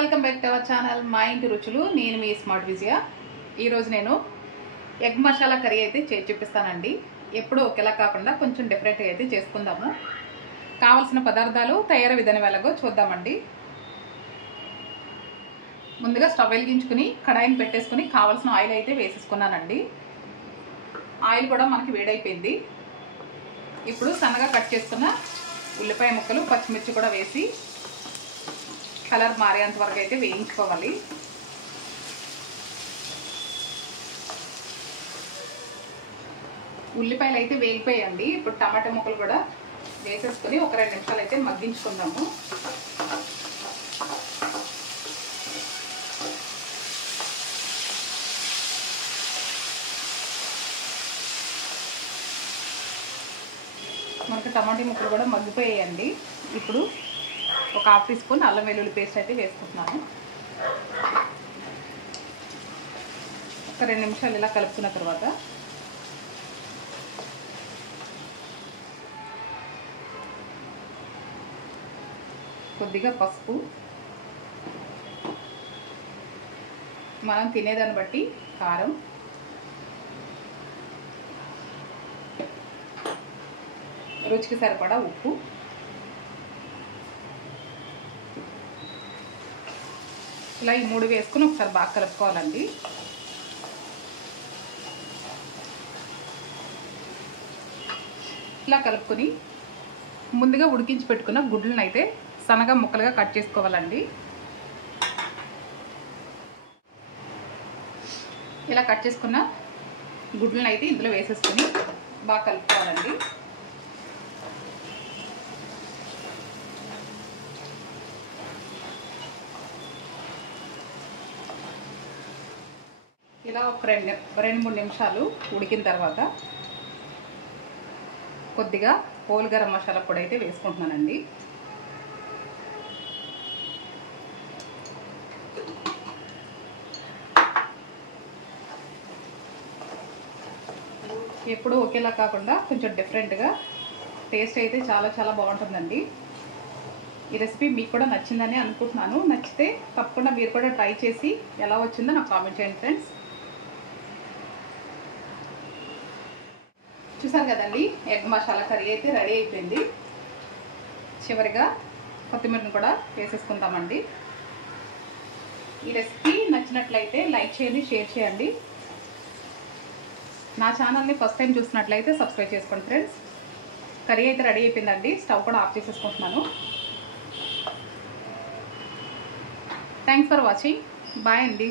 Welcome back to our channel మా ఇంటి రుచులు. నేను మీ స్మార్ట్ విజయ. ఈరోజు నేను ఎగ్ మసాలా కర్రీ అయితే చేసి చూపిస్తానండి. ఎప్పుడూ ఒకేలా కాకుండా కొంచెం డిఫరెంట్గా అయితే చేసుకుందాము. కావాల్సిన పదార్థాలు తయారీ విధానం ఎలాగో చూద్దామండి. ముందుగా స్టవ్ వెలిగించుకుని కడాయిని పెట్టేసుకుని కావాల్సిన ఆయిల్ అయితే వేసేసుకున్నానండి. ఆయిల్ కూడా మనకి వేడైపోయింది. ఇప్పుడు సన్నగా కట్ చేసుకున్న ఉల్లిపాయ ముక్కలు, పచ్చిమిర్చి కూడా వేసి కలర్ మారేంత వరకు అయితే వేయించుకోవాలి. ఉల్లిపాయలు అయితే వేగిపోయాయండి. ఇప్పుడు టమాటా ముక్కలు కూడా వేసేసుకొని ఒక 2 నిమిషాలు అయితే మగ్గించుకుందాము. మనకి టమాటా ముక్కలు కూడా మగ్గిపోయాయండి. ఇప్పుడు ఒక 1/2 టీ స్పూన్ అల్లం వెల్లుల్లి పేస్ట్ అయితే వేసుకుంటున్నాను. ఒక 2 నిమిషాలు ఇలా కలుపుకున్న తర్వాత కొద్దిగా పసుపు, మనం తినేదాన్ని బట్టి కారం, రుచికి సరిపడా ఉప్పు, ఇలా ఈ 3 వేసుకుని ఒకసారి బాగా కలుపుకోవాలండి. ఇలా కలుపుకొని ముందుగా ఉడికించి పెట్టుకున్న గుడ్లను అయితే సన్నగా ముక్కలుగా కట్ చేసుకోవాలండి. ఇలా కట్ చేసుకున్న గుడ్లను అయితే ఇందులో వేసేసుకొని బాగా కలుపుకోవాలండి. ఇలా ఒక 2-3 నిమిషాలు ఉడికిన తర్వాత కొద్దిగా హోల్ గరం మసాలా పొడి అయితే వేసుకుంటున్నానండి. ఎప్పుడూ ఒకేలా కాకుండా కొంచెం డిఫరెంట్గా టేస్ట్ అయితే చాలా బాగుంటుందండి. ఈ రెసిపీ మీకు కూడా నచ్చిందని అనుకుంటున్నాను. నచ్చితే తప్పకుండా మీరు కూడా ట్రై చేసి ఎలా వచ్చిందో నాకు కామెంట్ చేయండి ఫ్రెండ్స్. చూసారు కదండి, ఎగ్ మసాలా కర్రీ అయితే రెడీ అయిపోయింది. చివరిగా కొత్తిమీరను కూడా వేసేసుకుంటామండి. ఈ రెసిపీ నచ్చినట్లయితే లైక్ చేయండి, షేర్ చేయండి. నా ఛానల్ని ఫస్ట్ టైం చూసినట్లయితే సబ్స్క్రైబ్ చేసుకోండి ఫ్రెండ్స్. కర్రీ అయితే రెడీ అయిపోయిందండి. స్టవ్ కూడా ఆఫ్ చేసేసుకుంటున్నాను. Thanks for watching. బాయ్ అండి.